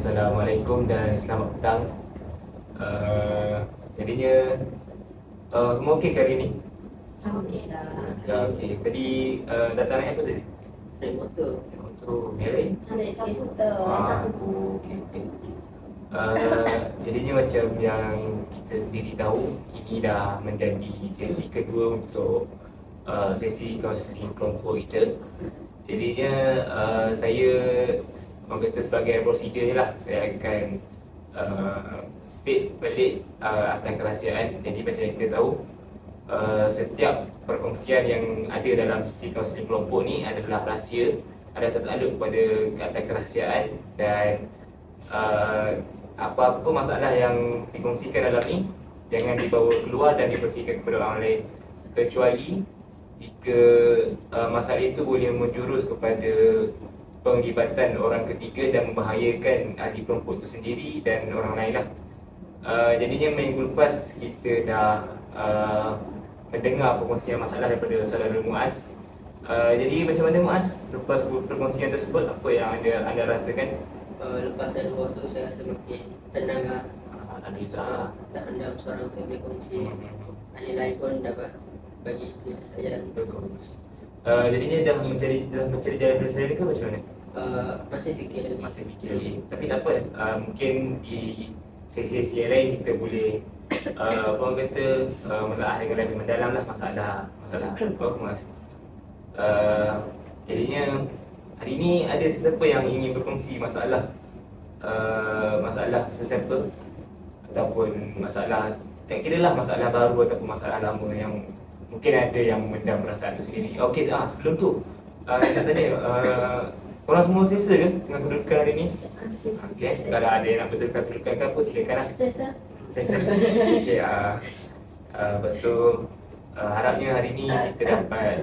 Assalamualaikum dan selamat petang. Jadinya semua okey ke hari ni? Alhamdulillah. Okey. Tadi datang naik apa tadi? Naik motor. Naik motor. Yang lain? Naik skuter. Okey. Jadinya macam yang kita sendiri tahu, ini dah menjadi sesi kedua untuk sesi kaunseling kelompok kita. Jadinya saya orang kata sebagai prosedur je lah, saya akan state balik atas kerahsiaan. Jadi macam yang kita tahu, setiap perkongsian yang ada dalam sesi kaunseling kelompok ni adalah rahsia, ada tertakluk kepada atas kerahsiaan, dan apa-apa masalah yang dikongsikan dalam ni jangan dibawa keluar dan dikongsikan kepada orang lain, kecuali jika masalah itu boleh menjurus kepada penglibatan orang ketiga dan membahayakan ahli kelompok itu sendiri dan orang lain lah. Jadinya minggu lepas kita dah mendengar perkongsian masalah daripada saudara Muaz. Jadi macam mana Muaz, lepas perkongsian tersebut, apa yang anda rasakan? Lepas ada waktu saya rasa makin tenang lah. Alhamdulillah. Tak pendam seorang saya boleh kongsi. Ahli lain pun dapat bagi saya. Bagus. Jadinya dah mencari jalan penyelesaian ke macam mana? Masih fikir lagi. Masih fikir lagi. Tapi tak apa, mungkin di sesi-sesi yang lain kita boleh apa orang kata menelaah dengan lebih mendalam lah masalah apa Mas. Jadinya hari ni ada sesiapa yang ingin berkongsi masalah sesiapa ataupun masalah, tak kira lah masalah baru ataupun masalah lama yang mungkin ada yang memendam perasaan tu sendiri. Okey, sebelum tu nak tanya, korang semua selesa ke dengan kedudukan hari ni? Okey, kalau ada yang nak betulkan kedudukan ke apa, silakan lah. Selesa. Okey, lepas tu harapnya hari ni kita dapat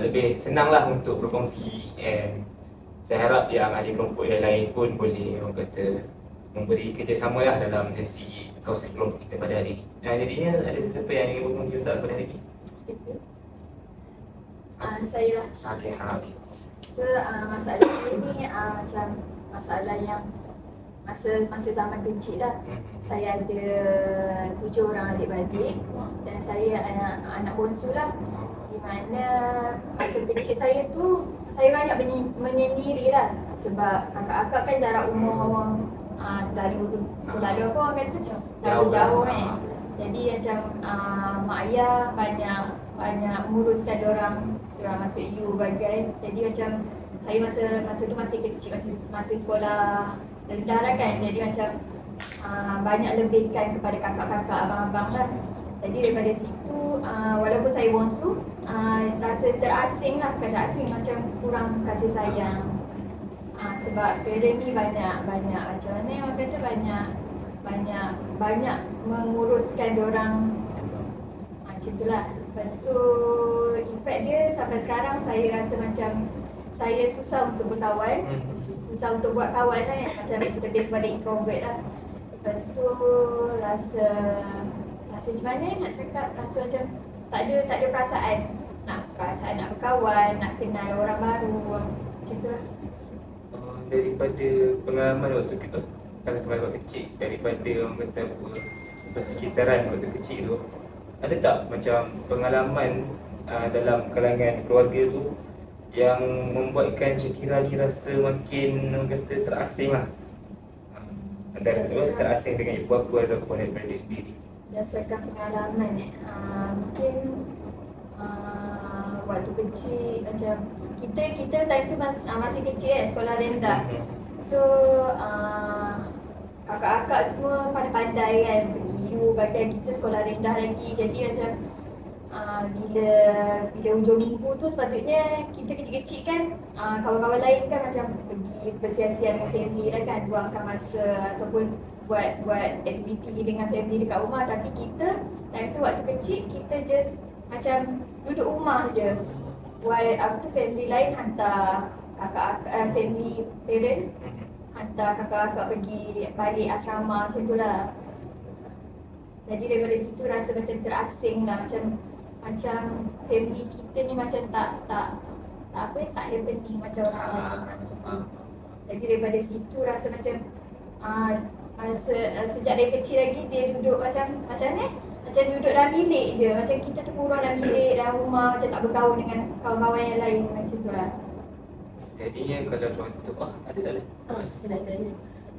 lebih senang lah untuk berkongsi, and saya harap yang ahli kelompok yang lain pun boleh orang kata memberi kerjasama lah dalam sesi kaunseling kelompok kita pada hari ini. Jadinya ada sesiapa yang ingin berkongsi masalah pada hari ini? Saya lah. Okey. So masalah saya ni macam masalah yang masa zaman kecil lah. Saya ada 7 orang adik-beradik dan saya anak bongsu lah. Di mana masa kecil saya tu saya banyak menyendiri lah, sebab kakak-kakak kan jarak umur terlalu apa orang kata terlalu jauh kan. Jadi macam mak ayah banyak menguruskan diorang masuk U bagai. Jadi macam saya masa tu masih kecil, masih sekolah rendah lah kan. Jadi macam banyak lebihkan kepada kakak-kakak, abang-abang lah. Jadi daripada situ walaupun saya bongsu, rasa terasing lah, bukan terasing, macam kurang kasih sayang. Sebab parent ni banyak macam mana orang kata banyak menguruskan diorang macam tu lah. Lepas tu efek dia sampai sekarang saya rasa macam saya susah untuk berkawan, susah untuk buat kawan lah, yang macam lebih kepada introvert lah. Lepas tu rasa macam mana nak cakap, rasa macam tak ada perasaan nak berkawan, nak kenal orang baru, macam tu lah. Daripada pengalaman waktu kecil, daripada orang kata persekitaran waktu kecil tu, ada tak macam pengalaman dalam kalangan keluarga tu yang membuatkan Syakira ni rasa makin orang kata terasing lah, antara terasing dengan ibu bapa ataupun daripada dia sendiri? Berdasarkan pengalaman mungkin waktu kecil macam kita time tu masih kecil kan, sekolah rendah. So kakak-kakak semua pandai-pandai kan, pergi U bagian kita sekolah rendah lagi. Jadi macam bila hujung minggu tu sepatutnya kita kecil-kecil kan, kawan-kawan lain kan macam pergi bersia-sia dengan family lah kan, buangkan masa ataupun buat aktiviti dengan family dekat rumah. Tapi kita time tu waktu kecil, kita just macam duduk rumah je. Family lain hantar family parent hantar kakak-kakak pergi balik asrama, macam tu lah. Jadi daripada situ rasa macam terasing lah, macam family kita ni macam tak happening macam orang lain macam tu. Jadi daripada situ rasa macam sejak dari kecil lagi dia duduk macam ni, macam duduk dalam bilik je, macam kita terkurung dalam bilik, dalam rumah, macam tak bergaul dengan kawan-kawan yang lain, macam tu lah. Jadinya kalau contoh, ada tak lah? Saya nak tanya,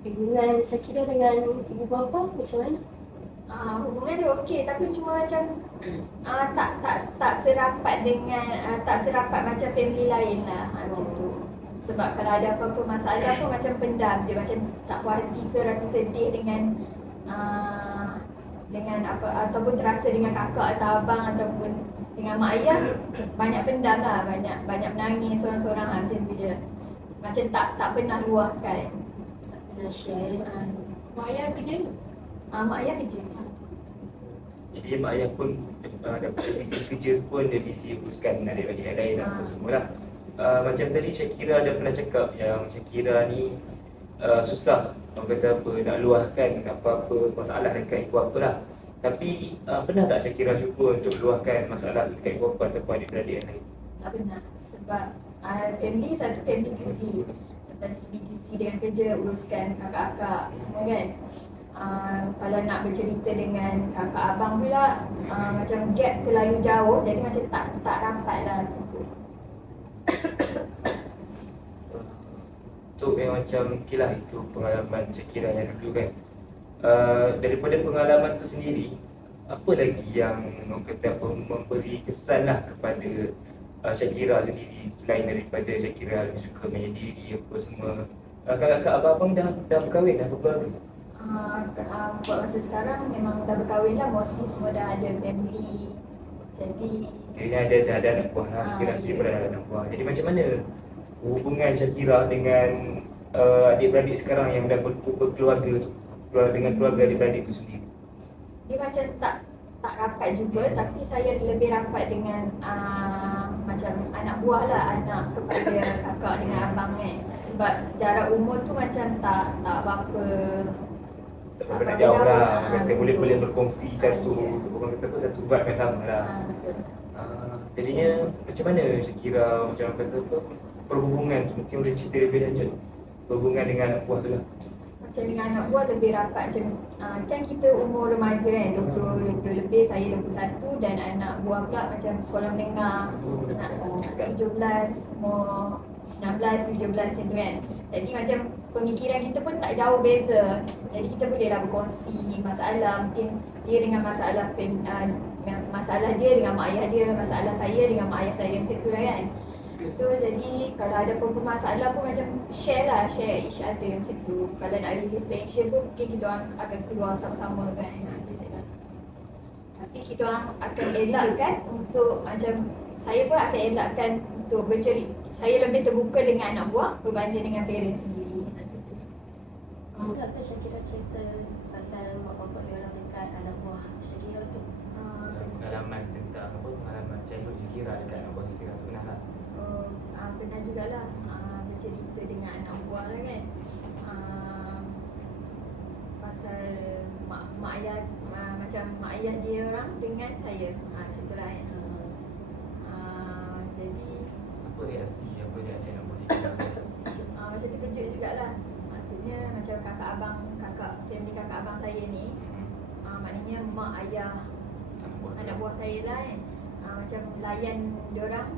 hubungan Shakira dengan ibu bapa macam mana? Hubungan dia okey, tapi cuma macam tak serapat dengan tak serapat macam family lain lah, macam tu. Sebab kalau ada apa-apa masalah pun macam pendam dia, macam tak puas hati ke rasa sedih dengan apa, ataupun terasa dengan kakak atau abang ataupun dengan mak ayah, banyak pendam lah, banyak menangis seorang-seorang macam tu je. Macam tak pernah luahkan. Tak pernah share. Mak ayah kerja? Mak ayah kerja. Jadi mak ayah pun dapat visi kerja pun dia visi uruskan adik-adik yang lain apa semualah. Macam tadi Shakira ada pernah cakap yang Shakira ni susah, orang kata apa, nak luahkan apa-apa masalah dekat ibu bapa lah. Tapi pernah tak Shakira cuba untuk luahkan masalah tu dekat ibu bapa ataupun adik-beradik yang lain? Tak pernah, sebab family satu family busy. Lepas busy dengan kerja, uruskan kakak-kakak semua kan. Kalau nak bercerita dengan kakak abang pula, macam gap terlalu jauh, jadi macam tak rapat lah macam tu. Tu yang macam okay lah, itu pengalaman Shakira yang dulu kan. Daripada pengalaman tu sendiri, apa lagi yang orang kata apa, memberi kesan lah kepada Shakira sendiri selain daripada Shakira lebih suka menyendiri apa semua? Kakak-kakak abang-abang dah berkahwin, dah berkeluarga? Buat masa sekarang memang dah berkahwin lah, mostly semua dah ada family. Jadi Kira dah ada anak buah lah, Shakira sendiri pun dah ada anak buah. Jadi macam mana hubungan Shakira dengan adik-beradik sekarang yang dah berkeluarga tu, dengan keluarga adik-beradik tu sendiri? dia macam tak rapat juga, tapi saya lebih rapat dengan macam anak buah lah, anak kepada kakak dengan abang kan. Sebab jarak umur tu macam tak apa-apa. Tak berapa nak jauh lah, kata macam boleh tu. berkongsi satu, orang kata apa, satu vibe yang sama lah. Betul. Jadinya macam mana Shakira macam orang kata apa, perhubungan tu, mungkin boleh cerita lebih lanjut perhubungan dengan anak buah tu lah. Macam dengan anak buah lebih rapat, macam kan kita umur remaja kan, 20 lebih, saya 21 dan anak buah pula macam sekolah menengah, anak 17, umur 16, 17 macam tu kan. Jadi macam pemikiran kita pun tak jauh beza. Jadi kita bolehlah berkongsi masalah, mungkin dia dengan masalah dia dengan mak ayah dia, masalah saya dengan mak ayah saya, macam tu lah kan. So jadi kalau ada apa-apa masalah pun macam share each other macam tu. Kalau nak release tension pun mungkin kita orang akan keluar sama-sama kan. Macam tu lah. Tapi kita orang akan elakkan untuk macam, saya pun akan elakkan untuk bercerita. Saya lebih terbuka dengan anak buah berbanding dengan parents sendiri. Macam tu. Apa Shakira cerita pasal mak bapak dia orang dekat anak buah Shakira tu? Pengalaman tentang apa, pengalaman childhood Shakira dekat anak buah Shakira tu pernah lah? Pernah jugalah bercerita dengan anak buah lah kan. Pasal mak ayah, macam mak ayah dia orang dengan saya, macam tu lah kan. Jadi Apa reaksi anak buah Shakira? macam terkejut jugalah. Maksudnya macam family kakak abang saya ni, maknanya mak ayah anak buah saya lah kan. Macam layan diorang,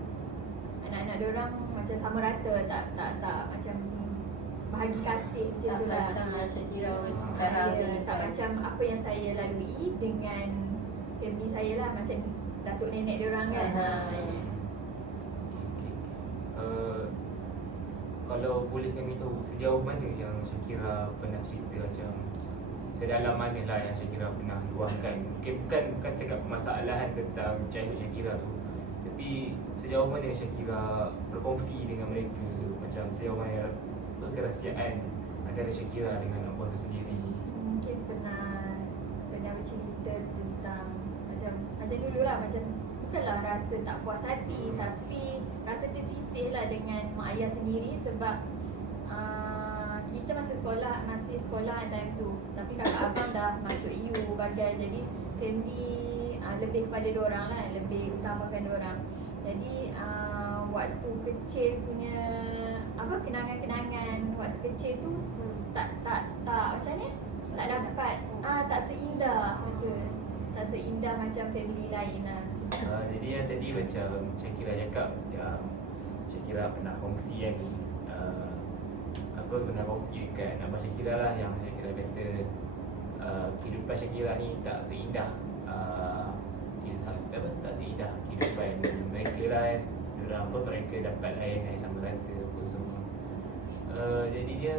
anak-anak diorang macam sama rata, tak macam bahagi kasih macam tu lah. Macam Shakira orang sekarang ni tak macam apa yang saya lalui dengan family saya lah, macam datuk nenek diorang kan. Kalau boleh kami tahu sejauh mana yang Shakira pernah cerita, macam sedalam mana lah yang Shakira pernah luahkan, mungkin bukan setakat permasalahan tentang childhood Shakira tu, tapi sejauh mana Shakira berkongsi dengan mereka, macam sejauh mana kerahsiaan antara Shakira dengan anak buah tu sendiri? Mungkin pernah bercerita tentang macam dulu lah, macam bukanlah rasa tak puas hati, tapi rasa tersisih lah dengan mak ayah sendiri. Sebab kita masih sekolah time tu, tapi kakak abang dah masuk EU bagai, jadi family lebih kepada diorang lah, lebih utamakan diorang. Jadi waktu kecil punya kenangan-kenangan waktu kecil tu tak macam ni, tak dapat tak seindah betul. Tak seindah macam family lain lah. Jadi yang tadi macam Syakira cakap, yang Syakira pernah kongsi kan, pernah kongsi dekat Abang Syakira lah, yang Syakira kata kehidupan Syakira ni tak seindah tak seindah kehidupan mereka lah kan. Diorang pun mereka dapat air sama rata apa semua. Jadi dia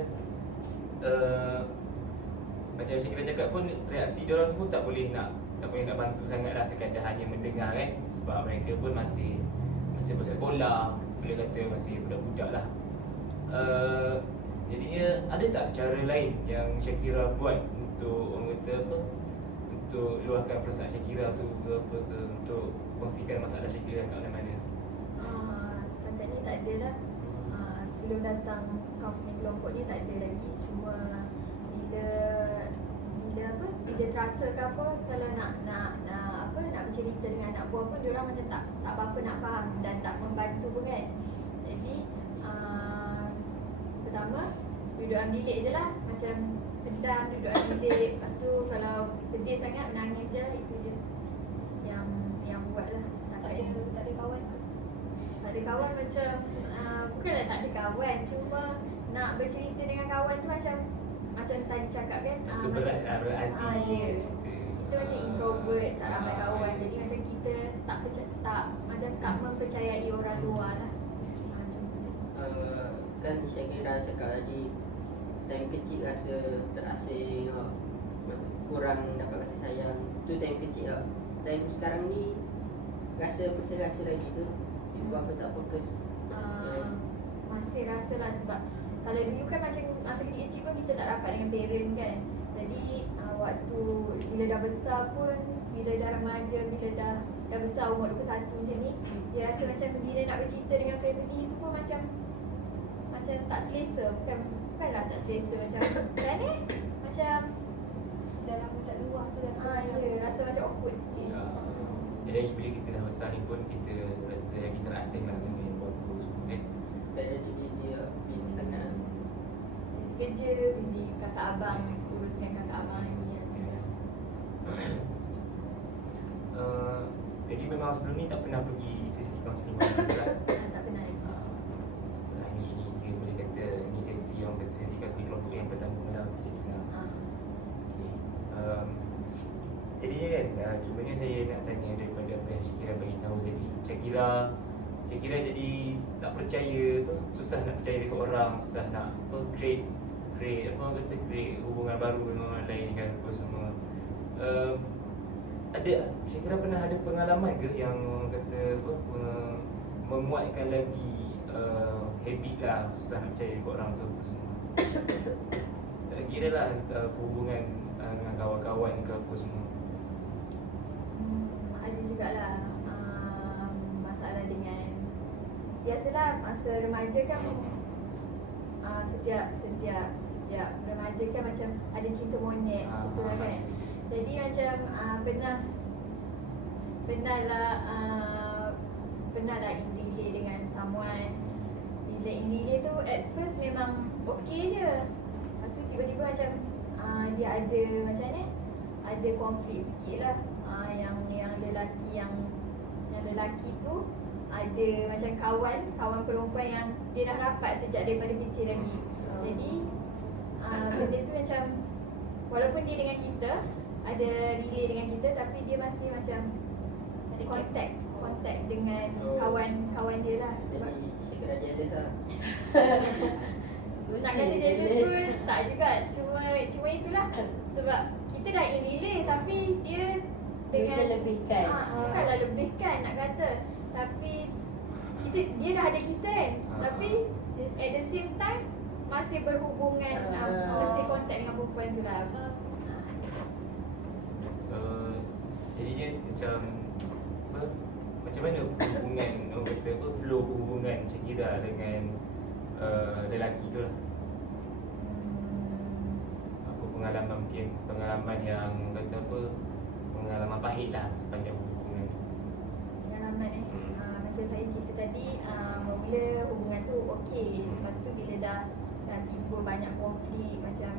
macam Syakira cakap pun, reaksi diorang tu pun tak boleh nak bantu sangat lah, sekadar hanya mendengar kan. Sebab mereka pun masih bersekolah, boleh kata masih budak-budak lah. Jadinya ada tak cara lain yang Syakira buat untuk orang kata apa, untuk luahkan perasaan Syakira tu ke apa ke, untuk kongsikan masalah Syakira kat mana-mana? Setakat ni tak ada lah. Sebelum datang kaunseling kelompok ni tak ada lagi. Cuma bila terasa ke apa, kalau nak bercerita dengan anak buah pun diorang macam tak apa-apa nak faham dan tak membantu pun kan. Jadi pertama duduk dalam bilik je lah, macam pendam duduk dalam bilik. Lepas tu kalau sedih sangat menangis je, itu je yang buat lah setakat ni. Tak ada kawan ke? Tak ada kawan macam bukanlah tak ada kawan, cuma nak bercerita dengan kawan tu macam tadi cakap kan, Rasa berat lah, berat hati. ya. Kita macam introvert, tak ramai kawan. Jadi macam kita tak mempercayai orang luar lah. Macam tu. Kan Syakira cakap tadi, time kecil rasa terasing, kurang dapat kasih sayang. Tu time kecil lah. Time sekarang ni rasa rasa lagi tu. Ibu apa tak fokus. Masih rasa lah, sebab kalau dulu kan macam masa kecil pun kita tak rapat dengan parent kan. Jadi waktu bila dah besar pun, bila dah remaja, bila dah besar umur 21 macam ni, dia rasa macam bila nak bercerita dengan family tu pun macam tak selesa. Bukanlah tak selesa, macam macam Dah lama tak luar tu dah. ya, rasa macam awkward sikit. Jadi bila kita dah besar ni pun kita rasa lagi terasing lah dengan ibu bapa semua kan. Tak ada busy sangat. Kerja, busy kakak abang, uruskan kakak abang lagi macam tu. Jadi memang sebelum ni tak pernah pergi sesi kaunseling kan? Tak pernah lagi. Ini dia boleh kata ni sesi orang kata sesi kaunseling kelompok yang pertama lah. Okay. Jadi kan, cumanya saya nak tanya daripada apa yang Syakira bagi tahu tadi. Syakira jadi tak percaya tu, susah nak percaya dekat orang, susah nak create hubungan baru dengan orang lain kan, apa semua. Syakira pernah ada pengalaman ke yang orang kata menguatkan lagi habit lah, susah nak percaya dekat orang tu apa semua? Tak kira lah hubungan dengan kawan-kawan ke apa semua. Ada jugalah masalah dengan, biasalah masa remaja kan, setiap remaja kan macam ada cinta monyet situ lah kan. Jadi macam pernah lah in relay dengan someone. Bila in relay tu at first memang okay je. Lepas tu tiba-tiba macam dia ada macam ni, ada konflik sikit lah. Yang lelaki tu ada macam kawan perempuan yang dia dah rapat sejak daripada kecil lagi. Jadi benda tu macam, walaupun dia dengan kita, ada relay dengan kita, tapi dia masih macam ada kontak dengan kawan dia lah. Sebab Jadi Syakira jealous lah. nak kata jealous pun tak juga. Cuma itulah, sebab kita dah in relay tapi dia dengan Macam lebihkan. bukanlah lebihkan nak kata, tapi dia dah ada kita kan, tapi at the same time masih berhubungan, masih kontak dengan perempuan tu lah. Jadi dia macam mana hubungan, orang kata flow hubungan Syakira dengan lelaki tu lah? Apa pengalaman yang kata pengalaman pahit lah sepanjang hubungan? Pengalaman macam saya cerita tadi, mula hubungan tu okey. Lepas tu bila dah timbul banyak konflik macam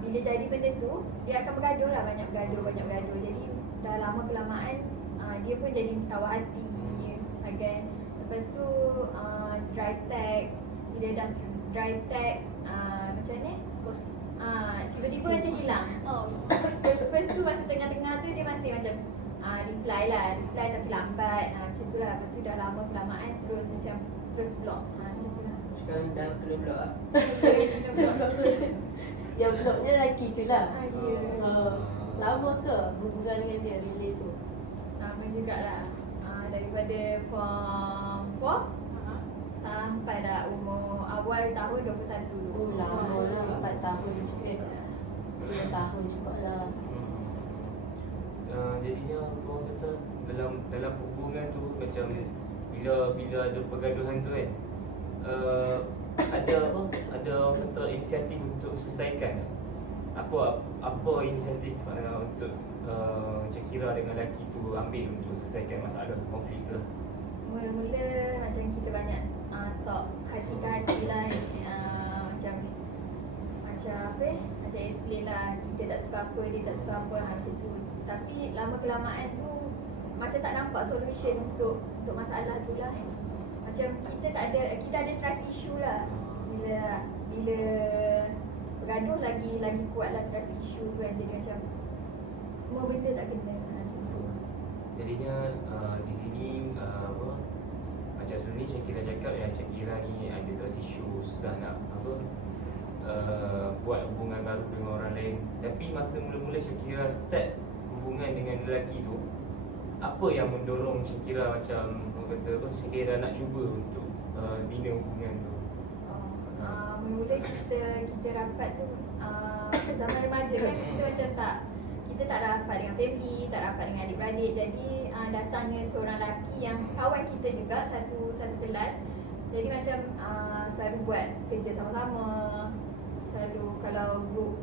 bila jadi benda tu dia akan bergaduh lah, banyak bergaduh. Jadi dah lama kelamaan dia pun jadi tawar hati kan. Lepas tu dry text, bila dah dry text macam ni tiba-tiba macam hilang. First tu masa tengah-tengah tu dia masih macam reply tapi lambat macam tu lah. Lepas tu dah lama kelamaan terus macam terus block macam tu lah. Sekarang dah kena block lah. Yang blognya lelaki tu lah. Ya. Lama ke hubungan dengan dia, relay tu? Lama jugalah. Daripada form 4 sampai dah umur awal tahun 21 dulu. Lama lah, 4 tahun juga. 2 tahun juga lah. Jadinya orang kata dalam hubungan tu macam bila ada pergaduhan tu kan, ada orang kata inisiatif untuk selesaikan. Apa inisiatif untuk Syakira dengan lelaki tu ambil untuk selesaikan masalah konflik tu? Mula-mula macam kita banyak talk hati ke hati lah, macam explain lah kita tak suka apa, dia tak suka apa macam tu. Tapi lama kelamaan tu macam tak nampak solution untuk masalah tu lah. Macam kita ada trust issue lah. Bila bergaduh lagi kuat lah trust issue kan. Jadi macam semua benda tak kena gitu. Jadinya di sini macam sebelum ni Syakira cakap yang Syakira ni ada trust issue, susah nak buat hubungan baru dengan orang lain. Tapi masa mula-mula Syakira start hubungan dengan lelaki tu, apa yang mendorong Syakira macam orang kata Syakira nak cuba untuk bina hubungan tu? Mula kita rapat tu zaman remaja kan, kita tak rapat dengan family, tak rapat dengan adik-beradik. Jadi datangnya seorang lelaki yang kawan kita juga, satu kelas. Jadi macam selalu buat kerja sama-sama, selalu kalau group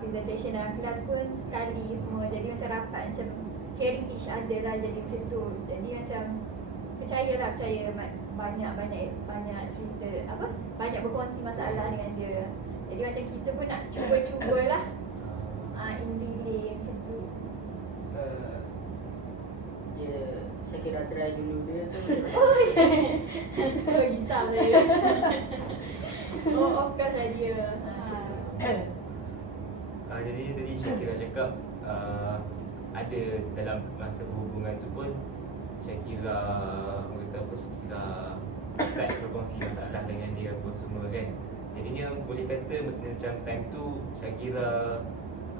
presentation dalam kelas pun sekali semua. Jadi macam rapat, macam caring each other lah, jadi macam tu. Jadi macam percaya banyak cerita, banyak berkongsi masalah dengan dia. Jadi macam kita pun nak cuba-cubalah in relay macam tu. Syakira try dulu dia tu. Risau dia. Of course lah dia. Jadi tadi Syakira cakap ada dalam masa hubungan tu pun Syakira start berkongsi masalah dengan dia apa semua kan. Jadinya boleh kata macam time tu Syakira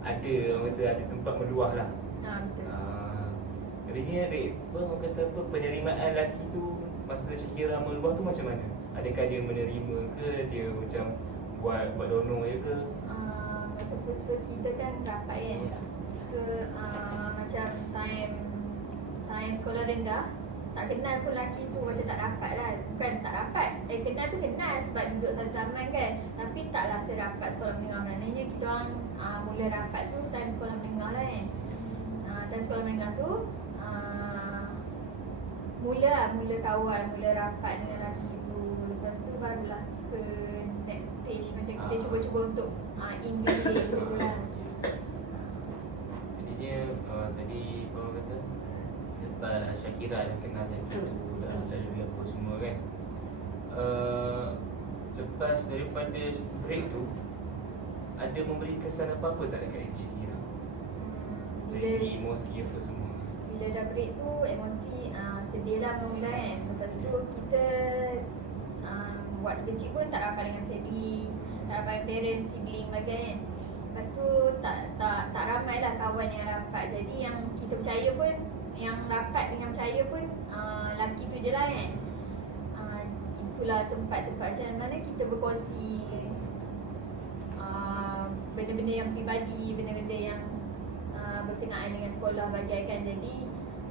ada tempat meluah lah. Betul. Jadinya orang kata penerimaan lelaki tu masa Syakira meluah tu macam mana? Adakah dia menerima ke, dia macam buat donor je ke? Masa first kita kan rapat kan. So macam time sekolah rendah, tak kenal pun lelaki tu, macam tak rapat lah. Bukan tak rapat, kenal tu kenal sebab duduk satu zaman kan. Tapi taklah serapat sekolah menengah. Maknanya kita orang mula rapat tu time sekolah menengah lah kan. Time sekolah menengah tu mula kawan, mula rapat dengan lelaki tu. Lepas tu barulah ke next stage, macam kita cuba-cuba untuk in relay tu lah. Jadinya tadi orang kata lepas Syakira dah kenal lelaki tu, dah lalui apa semua kan, lepas daripada break tu ada memberi kesan apa-apa tak dekat diri Syakira? Dari segi emosi apa semua? Bila dah break tu emosi sedih lah mula kan. Lepas tu kita waktu kecil pun tak rapat dengan family, tak rapat dengan parents, sibling lagi kan. Lepas tu tak ramai lah kawan yang rapat. Jadi yang kita percaya pun, yang rapat dengan percaya pun lelaki tu je lah kan. Itulah tempat-tempat macam mana kita berkongsi benda-benda yang peribadi, benda-benda yang berkenaan dengan sekolah bagai kan. Jadi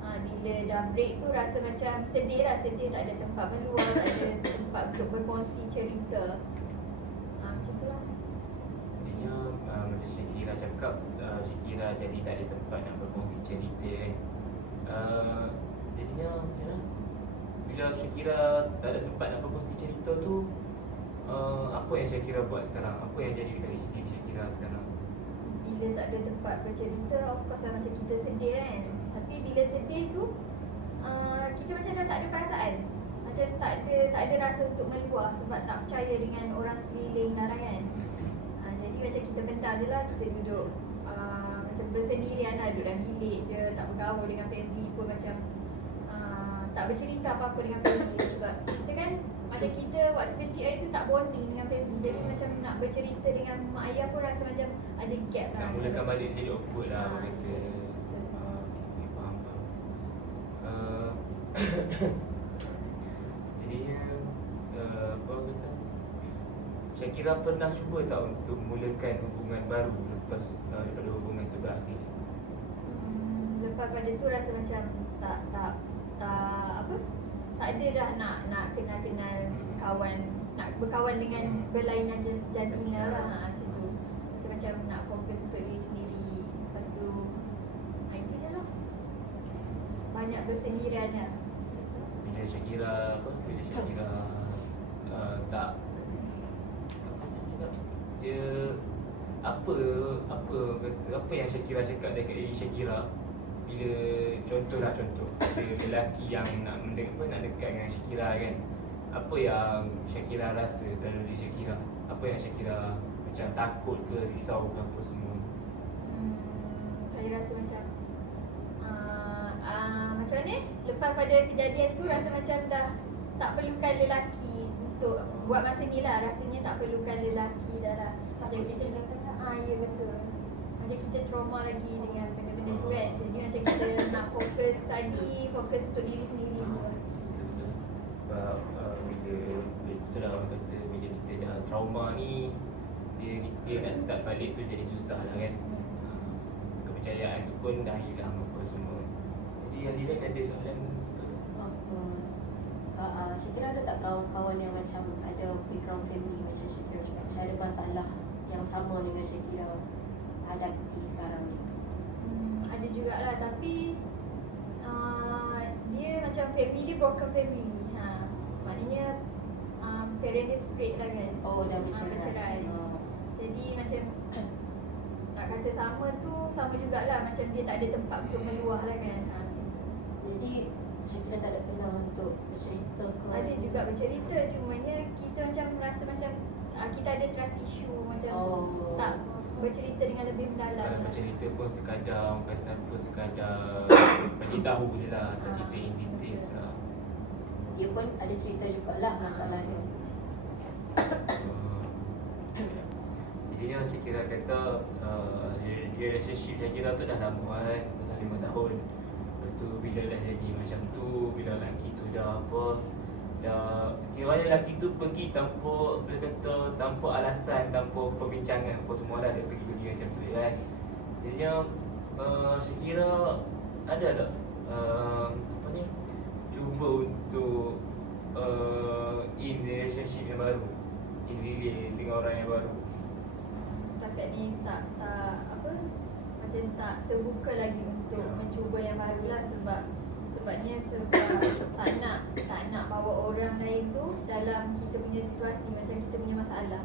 bila dah break tu rasa macam sedih lah, sedih tak ada tempat meluah, tak ada tempat untuk berkongsi cerita. Macam tu lah. Jadinya macam Syakira cakap, Syakira jadi tak ada tempat nak berkongsi cerita kan. Jadinya bila Syakira tak ada tempat nak berkongsi cerita tu, apa yang Syakira buat sekarang? Apa yang jadi dekat diri Syakira sekarang? Bila tak ada tempat bercerita, of course lah macam kita sedih kan. Tapi bila sedih tu, kita macam dah tak ada perasaan. Macam tak ada rasa untuk meluah sebab tak percaya dengan orang sekeliling dah lah kan. Jadi macam kita pendam je lah, kita duduk macam bersendirian lah, duduk dalam bilik je, tak bergaul dengan family pun, macam tak bercerita apa-apa dengan family. Sebab kita kan, macam kita waktu kecil hari tu tak bonding dengan family. Jadi macam nak bercerita dengan mak ayah pun rasa macam ada gap lah. Nak mulakan balik jadi awkward lah orang kata. betul. Okay, faham. Jadinya apa kata, Syakira pernah cuba tak untuk mulakan hubungan baru lepas daripada hubungan tu berakhir? Lepas pada tu rasa macam tak apa, tak ada dah nak kenal kawan, nak berkawan dengan berlainan jantina lah, macam tu. Rasa macam nak fokus untuk diri sendiri. Lepas tu itu je lah, banyak bersendirian lah. Bila Syakira tak dia apa yang Syakira cakap dekat diri Syakira bila contoh ada lelaki yang nak dekat dengan Syakira kan, apa yang Syakira rasa dalam diri Syakira, apa yang Syakira macam takut ke, risau ke apa semua? Saya rasa macam macam mana, lepas pada kejadian tu rasa macam dah tak perlukan lelaki untuk buat masa ni lah. Rasanya tak perlukan lelaki dah lah. Macam kita ya betul, macam kita trauma lagi dengan benda-benda tu kan. Jadi macam kita nak fokus study, fokus untuk diri sendiri. Betul. Sebab bila betul lah orang kata, bila kita dah trauma ni, dia nak start balik tu jadi susah lah kan. Kepercayaan tu pun dah hilang apa semua. Jadi Adilan ada soalan Syakira ada tak kawan-kawan yang macam ada background family macam Syakira juga, macam ada masalah yang sama dengan Syakira hadapi sekarang ni? Ada jugalah, tapi dia macam family dia broken family. Maknanya parent dia split lah kan. Oh, dah bercerai. Jadi macam nak kata sama jugalah, macam dia tak ada tempat untuk meluah lah kan. Macam tu. Jadi Syakira tak ada pernah untuk bercerita ke? Ada juga bercerita, cumanya kita macam rasa macam kita ada trust issue, macam tak bercerita dengan lebih mendalam. Kalau bercerita pun sekadar orang kata apa, sekadar bagi tahu je lah, tak cerita in details lah. Dia pun ada cerita jugalah masalah dia. Jadinya Syakira kata relationship Syakira tu dah lama kan, dah 5 tahun. Lepas tu bila dah jadi macam tu, bila lelaki tu dah kiranya lelaki tu pergi tanpa, dia kata tanpa alasan, tanpa perbincangan apa semua dah, dia pergi macam tu kan. Jadinya Syakira ada tak cuba untuk in relationship yang baru, in relate dengan orang yang baru? Setakat ni tak macam tak terbuka lagi untuk mencuba yang baru lah. Sebabnya tak nak bawa orang lain tu dalam kita punya situasi, macam kita punya masalah.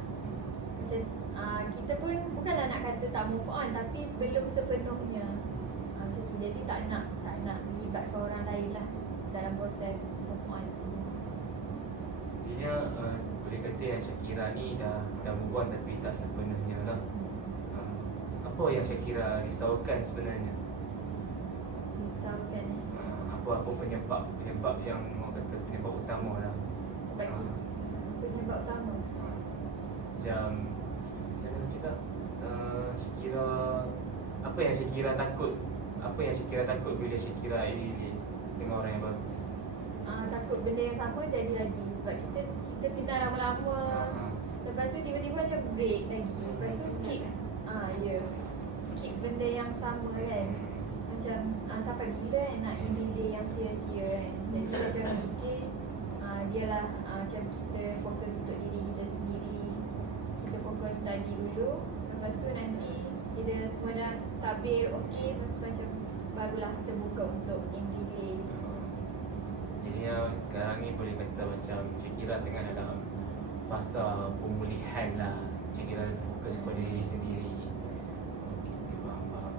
Macam kita pun bukanlah nak kata tak move on, tapi belum sepenuhnya macam tu. Jadi tak nak melibatkan orang lain lah dalam proses move on tu. Jadinya boleh kata yang Syakira ni dah move on tapi tak sepenuhnya lah. Apa yang Syakira risaukan sebenarnya? Risaukan Apa penyebab yang orang kata penyebab utama lah. sebab penyebab utama Macam saya nak cakap Syakira, apa yang Syakira takut bila Syakira ini dengan orang yang baru? takut benda yang sama jadi lagi. Sebab kita pindah lama-lama, lepas tu tiba-tiba macam break lagi, lepas tu keep benda yang sama kan. Macam sampai bila nak delay yang sia-sia kan. Jadi macam fikir dia lah macam kita fokus untuk diri kita sendiri, kita fokus study dulu, lepas tu nanti bila semua dah stabil, okey, lepas tu macam barulah kita buka untuk yang delay. Jadinya sekarang ni boleh kata macam Syakira tengah dalam fasa pemulihan lah. Syakira fokus pada diri sendiri. Okey, faham.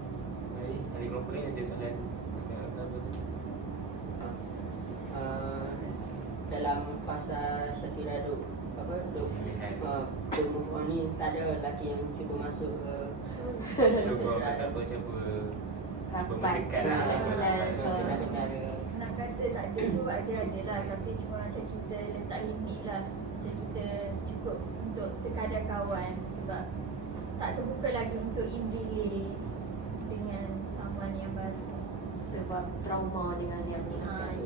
Baik, adik kelompok lain ada soalan? Apa tu? Dalam fasa Syakira duk Pemulihan. move on ni, tak ada lelaki yang cuba masuk ke Cuba kata apa, cuba Rapat, mendekat cuba lah. kenal Nak kata tak ada tu ada lah, tapi cuma macam kita letak limit lah. Macam kita cukup untuk sekadar kawan, sebab tak terbuka lagi untuk in relay dengan someone yang baru. sebab trauma dengan yang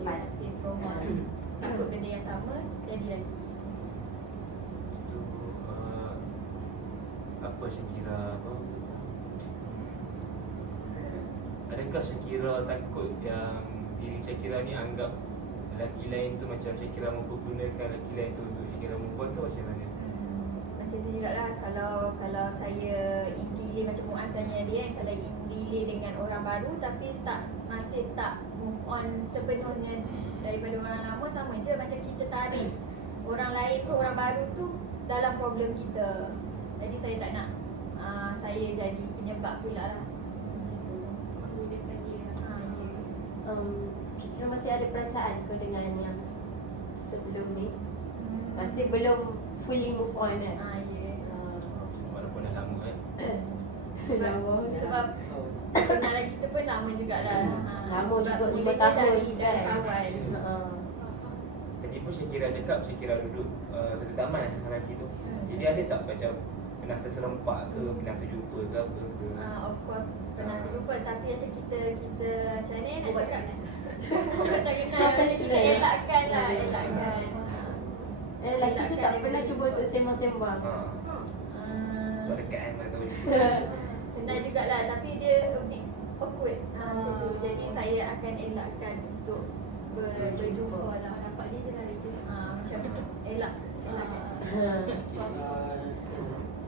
pas. Yes, trauma. Takut benda yang sama jadi lagi. Itu apa Syakira adakah Syakira takut yang diri Syakira ni anggap lelaki lain tu macam Syakira mempergunakan lelaki lain tu untuk Syakira move on ke macam mana? Macam tu jugalah, kalau saya in relay macam Muaz tanya dia kan, kalau in relay dengan orang baru tapi masih tak move on sepenuhnya daripada orang lama, sama je macam kita tarik orang lain ke orang baru tu dalam problem kita. Jadi saya tak nak saya jadi penyebab pula lah. Macam tu. Menggunakan dia. Ya. Syakira masih ada perasaan ke dengan yang sebelum ni? Hmm. Masih belum fully move on kan? Ya. Walaupun dah lama kan? Sebab kenalan kita pun lama jugalah. Lama sebab juga, mula 5 dia tahun dari kan? kawan. Tadi pun Syakira cakap Syakira duduk satu taman lelaki tu. Jadi ada tak macam pernah terserempak ke, pernah terjumpa ke apa ke? Of course pernah terlupa, tapi macam kita macam ni nak Buat cakap bukan tak kenal, kita Professional. elakkan lah, elakkan. Lelaki tu tak pernah cuba untuk sembang-sembang. Sebab dekat kan, mana tahu. Pernah jugalah, tapi dia a bit awkward macam tu. Jadi saya akan elakkan untuk berjumpa lah. Nampak dia lari je. Macam elakkan.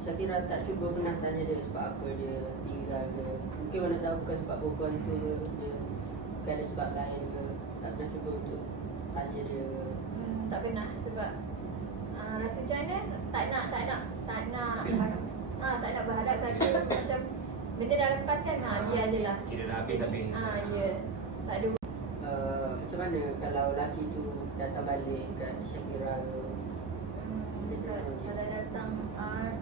Syakira tak cuba pernah tanya dia sebab apa dia tinggal ke. Mungkin mana tahu bukan sebab perempuan tu dia bukan ada sebab lain ke. Tak pernah cuba untuk tanya dia. Tak pernah, sebab rasa macam mana tak nak berharap satu macam benda dah lepas kan, biar je lah. Kira dah habis. Ya, tak ada. Macam mana kalau lelaki tu datang balik kat Syakira ke? Kalau datang,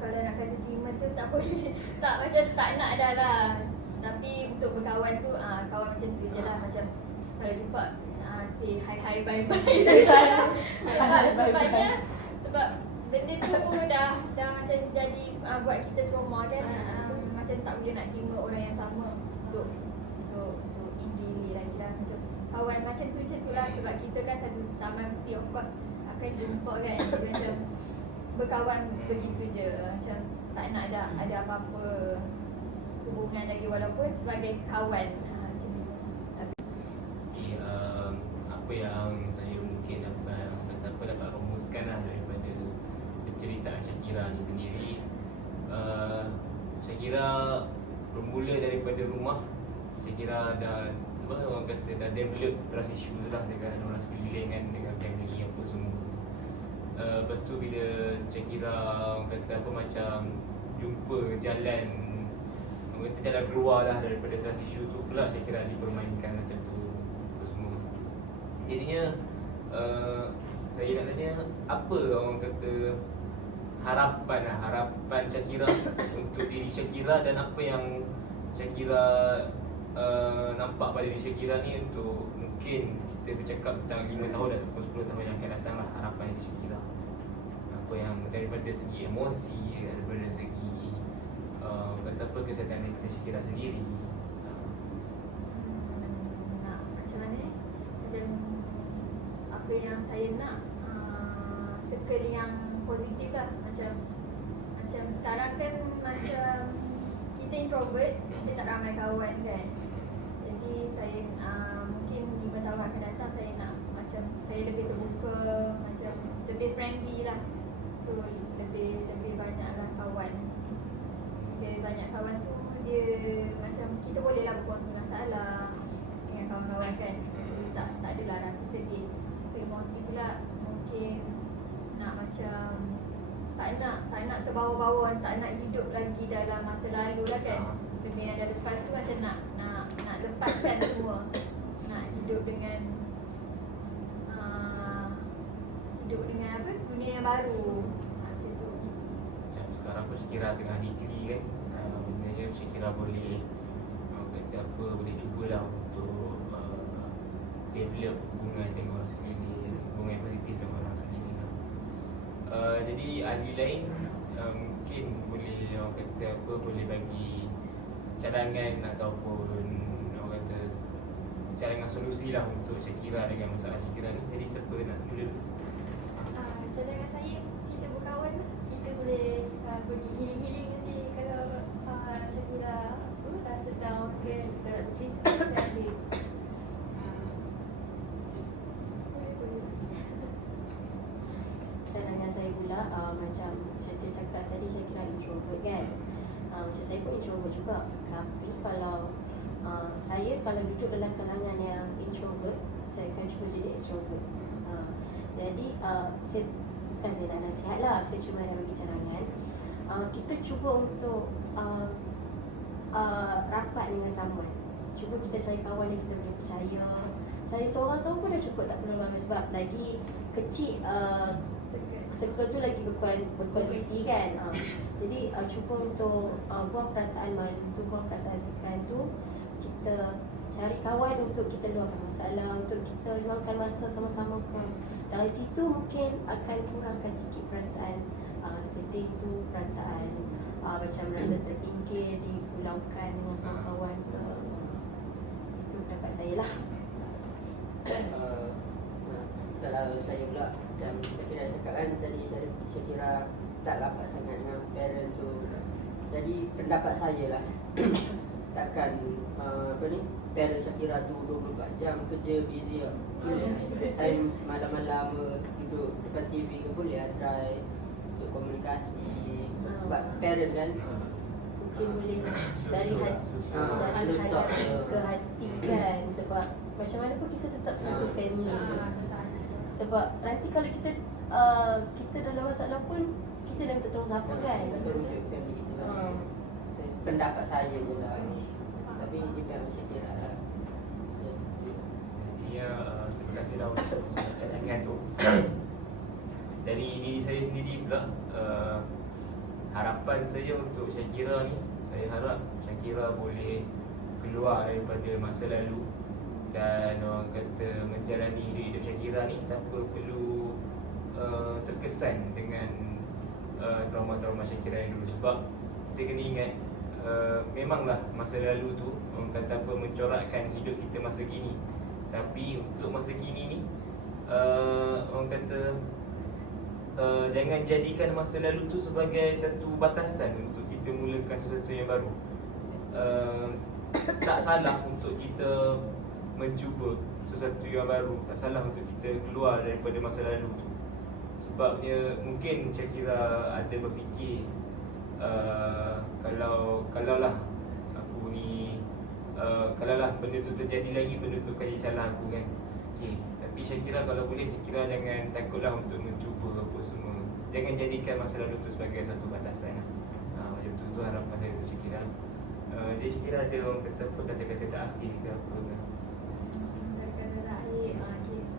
kalau nak kata terima tu tak boleh. Tak, macam tak nak dah lah. Tapi untuk berkawan tu, kawan macam tu je lah. Macam kalau jumpa, say hi bye sebab benda tu dah macam jadi buat kita trauma kan. Macam tak boleh nak terima orang yang sama untuk in relay lagi lah. Macam kawan macam tu lah, sebab kita kan satu taman mesti of course akan jumpa kan. Macam berkawan begitu je, macam tak nak ada apa-apa hubungan lagi walaupun sebagai kawan. Macam tu. Jadi, apa yang saya mungkin dapat rumuskan lah daripada penceritaan Syakira ni sendiri. Syakira bermula daripada rumah. Syakira dah orang kata dah develop trust issue tu lah dengan orang sekeliling kan, dengan family apa semua. Lepas tu bila Syakira orang kata apa macam jumpa jalan, orang kata jalan keluar lah daripada trust issue tu pula, Syakira dipermainkan macam tu apa semua. Jadinya saya nak tanya apa orang kata harapan Syakira untuk diri Syakira, dan apa yang Syakira nampak pada diri Syakira ni untuk mungkin kita bercakap tentang 5 tahun ataupun 10 tahun yang akan datang lah, harapan diri Syakira. Apa yang daripada segi emosi, daripada segi kata apa kesihatan mental Syakira sendiri. Nak macam mana? Macam apa yang saya nak, circle yang positif lah. Macam sekarang kan macam kita introvert, kita tak ramai kawan kan. Jadi saya mungkin 5 tahun akan datang saya nak macam saya lebih terbuka, macam lebih friendly lah. So lebih banyak lah kawan. Lebih banyak kawan tu dia macam kita boleh lah berkongsi masalah dengan kawan-kawan kan. Tak adalah rasa sedih. So emosi pula mungkin nak macam tak nak terbawa-bawa, tak nak hidup lagi dalam masa lalu lah kan. Benda yang dah lepas tu macam nak lepaskan semua. Nak hidup dengan apa? Dunia yang baru. Macam tu. Macam sekarang pun Syakira tengah degree kan. Benda Syakira boleh kata apa, boleh cubalah untuk develop hubungan dengan orang sekeliling, hubungan yang positif dengan orang sekeliling lah. Jadi ahli lain mungkin boleh orang kata apa, boleh bagi cadangan ataupun orang kata cadangan solusi lah untuk Syakira dengan masalah Syakira ni. Jadi siapa nak mula? Cadangan saya, kita berkawan, kita boleh pergi healing-healing nanti kalau Syakira rasa down ke, kita cerita saya ada. Cadangan saya pula, macam Syakira cakap tadi, Syakira introvert kan. Macam saya pun introvert juga. Tapi kalau saya kalau duduk dalam kalangan yang introvert, saya akan cuba jadi extrovert. Jadi saya bukan saya nak nasihat lah, saya cuma nak bagi cadangan. Kita cuba untuk rapat dengan someone. Cuba kita cari kawan yang kita boleh percaya. Cari seorang kawan pun dah cukup, tak perlu ramai sebab lagi kecil circle tu lagi berkualiti kan. Jadi cuba untuk buang perasaan malu tu, buang perasaan segan tu. Kita cari kawan untuk kita luahkan masalah, untuk kita luangkan masa sama-sama ke. Dari situ mungkin akan kurangkan sikit perasaan sedih tu, perasaan macam rasa terpinggir, dipulaukan dengan kawan-kawan ke. Itu pendapat saya lah. Kalau saya pula, macam Syakira cakap kan tadi, Syakira tak rapat sangat dengan parent tu. Jadi pendapat saya lah, takkan parent Syakira tu 24 jam kerja, busy lah. Time malam-malam duduk depan TV ke boleh lah try untuk komunikasi. Sebab parent kan Mungkin boleh dari hati ke hati kan. Sebab macam mana pun kita tetap satu family. Sebab nanti kalau kita dalam masalah pun kita dah minta tolong siapa kan. kita rujuk family kita lah. Pendapat saya je lah. Tapi di pihak Syakira lah. Terima kasihlah untuk semua cadangan tu. Dari diri saya sendiri pula, harapan saya untuk Syakira ni, saya harap Syakira boleh keluar daripada masa lalu dan orang kata menjalani hidup Syakira ni tanpa perlu terkesan dengan trauma-trauma Syakira yang dulu. Sebab kita kena ingat, memanglah masa lalu tu orang kata apa, mencorakkan hidup kita masa kini. Tapi untuk masa kini ni, orang kata jangan jadikan masa lalu tu sebagai satu batasan untuk kita mulakan sesuatu yang baru. Tak salah untuk kita mencuba sesuatu yang baru, tak salah untuk kita keluar daripada masa lalu tu. Sebabnya mungkin Syakira ada berfikir, kalau lah aku ni, kalau lah benda tu terjadi lagi, benda tu akan jadi salah aku kan. Okay. Tapi Syakira kalau boleh, Syakira jangan takutlah untuk mencuba apa semua. Jangan jadikan masa lalu tu sebagai satu batasan lah. Macam tu harapan saya untuk Syakira. Jadi Syakira ada orang kata apa, kata-kata terakhir ke apa kan? Kata-kata terakhir,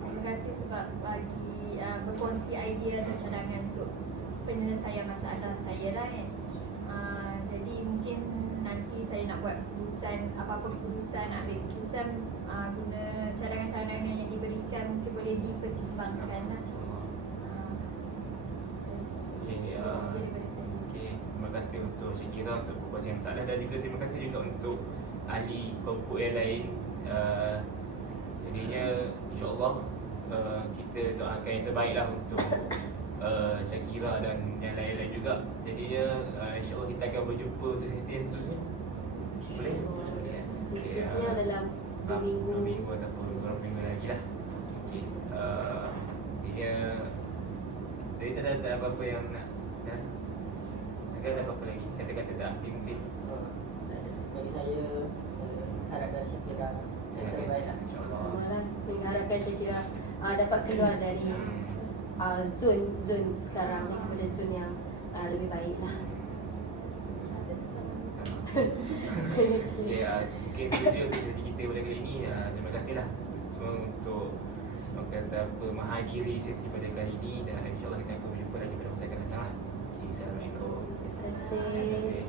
terima kasih sebab bagi berkongsi idea dan cadangan untuk penyelesaian masalah saya lah kan. Jadi mungkin nanti saya nak buat keputusan, apa-apa keputusan, nak ambil keputusan guna cadangan-cadangan yang diberikan, mungkin boleh dipertimbangkan lah. Okay, terima kasih untuk Syakira untuk perkongsian masalah, dan juga terima kasih juga untuk ahli kelompok yang lain. Jadinya insyaAllah kita doakan yang terbaik lah untuk Syakira dan yang lain-lain juga. Jadinya insyaAllah kita akan berjumpa untuk sesi yang seterusnya. Boleh? Seterusnya dalam 2 minggu. 2 minggu ataupun beberapa minggu lagi lah. Okay. Jadinya jadi tak ada apa-apa yang nak ada apa-apa lagi? Kata-kata terakhir mungkin. Bagi saya harapkan Syakira yang terbaik lah. Semalam mengharapkan Syakira dapat keluar dari zon sekarang ni kepada zon yang lebih baik lah. Okay, mungkin itu je untuk sesi kita pada kali ini. Terima kasihlah semua untuk orang kata apa, menghadiri sesi pada kali ini, dan insyaAllah kita akan berjumpa lagi pada masa akan datang lah. Okay, Assalamualaikum. Terima kasih.